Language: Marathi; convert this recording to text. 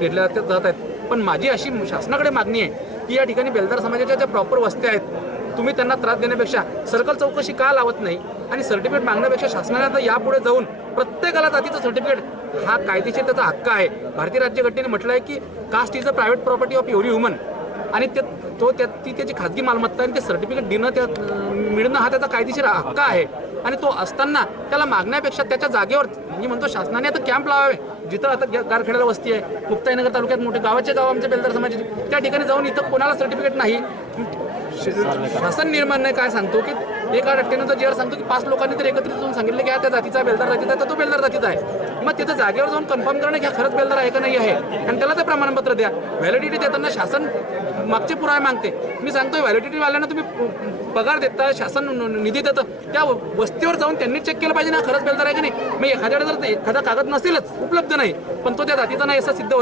घेतल्या जात आहेत. पण माझी अशी शासनाकडे मागणी आहे की या ठिकाणी बेलदार समाजाच्या ज्या प्रॉपर वस्त्या आहेत तुम्ही त्यांना त्रास देण्यापेक्षा सर्कल चौकशी का लावत नाही आणि सर्टिफिकेट मागण्यापेक्षा शासनाने आता यापुढे जाऊन प्रत्येकाला जातीचं सर्टिफिकेट हा कायदेशीर त्याचा हक्क आहे. भारतीय राज्यघटनेने म्हटलं आहे की caste is a private property of every human आणि ती त्याची खाजगी मालमत्ता आणि ते सर्टिफिकेट मिळणं हा त्याचा कायदेशीर हक्क आहे. आणि तो असताना त्याला मागण्यापेक्षा त्याच्या जागेवर मी म्हणतो शासनाने आता कॅम्प लावावे. जिथं आता गारखेड्याला वस्ती आहे, मुक्ताईनगर तालुक्यात मोठे गावाचे गाव आमच्या बेलदार समाजाचे, त्या ठिकाणी जाऊन इथं कोणाला सर्टिफिकेट नाही. शासन निर्णय काय सांगतो की एका व्यक्तीनंतर जे सांगतो की 5 लोकांनी तर एकत्रित होऊन सांगितलं की त्या जातीचा बेलदार जातीचा आहे तर तो बेलदार जातीचा आहे. मग तिथं जागेवर जाऊन कन्फर्म करणं की खरंच बेलदार आहे का नाही आहे आणि त्याला ते प्रमाणपत्र द्या. व्हॅलिडिटी देताना शासन मागचे पुरावे मागते. मी सांगतोय व्हॅलिडिटीवाल्यांना तुम्ही पगार देता, शासन निधी देतं, त्या वस्तीवर जाऊन त्यांनी चेक केलं पाहिजे ना खरंच बेलदार आहे की नाही. मग एखाद्याकडे जर एखादा कागद नसेलच उपलब्ध नाही पण तो त्या जातीचा नाही असं सिद्ध होतं